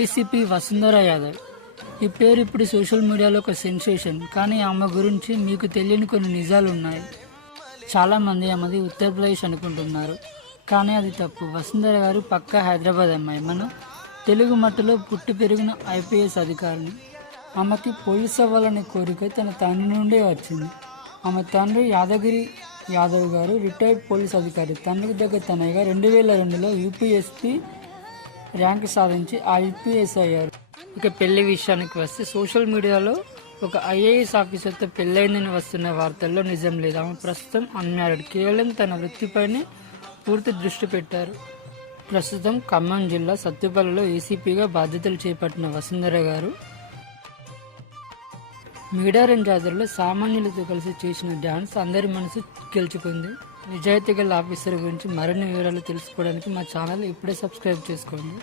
ACP Vasundhara Yadav. ఈ పేరు ఇప్పుడు సోషల్ మీడియాలో ఒక సెన్సేషన్. కానీ ఆమె గురించి మీకు తెలియని కొన్ని నిజాలు ఉన్నాయి. చాలామంది ఆమెది ఉత్తరప్రదేశ్ అనుకుంటున్నారు, కానీ అది తప్పు. వసుంధర గారు పక్కా హైదరాబాద్ అమ్మాయి. మన తెలుగు మట్టిలో పుట్టి పెరిగిన ఐపీఎస్ అధికారిని. ఆమెకి పోలీస్ అవ్వాలనే కోరిక తన తండ్రి నుండే వచ్చింది. ఆమె తండ్రి యాదగిరి యాదవ్ గారు రిటైర్డ్ పోలీస్ అధికారి. తండ్రికి దగ్గర తనయ్యగా 2002లో యూపీఎస్పీ ర్యాంక్ సాధించి ఐపీఎస్ అయ్యారు. ఇక పెళ్లి విషయానికి వస్తే సోషల్ మీడియాలో ఒక ఐఏఎస్ ఆఫీసర్తో పెళ్ళైందని వస్తున్న వార్తల్లో నిజం లేదు. ఆమె ప్రస్తుతం అన్మ్యారీడ్. కేవలం తన వృత్తిపైనే పూర్తి దృష్టి పెట్టారు. ప్రస్తుతం ఖమ్మం జిల్లా సత్తుపల్లిలో ఏసీపీగా బాధ్యతలు చేపట్టిన వసుంధర గారు మీడారం జాతరలో సామాన్యులతో కలిసి చేసిన డ్యాన్స్ అందరి మనసు గెలుచుకుంది. నిజాయితీ గల ఆఫీసర్ గురించి మరిన్ని వివరాలు తెలుసుకోవడానికి మా ఛానల్ ఇప్పుడే సబ్స్క్రైబ్ చేసుకోండి.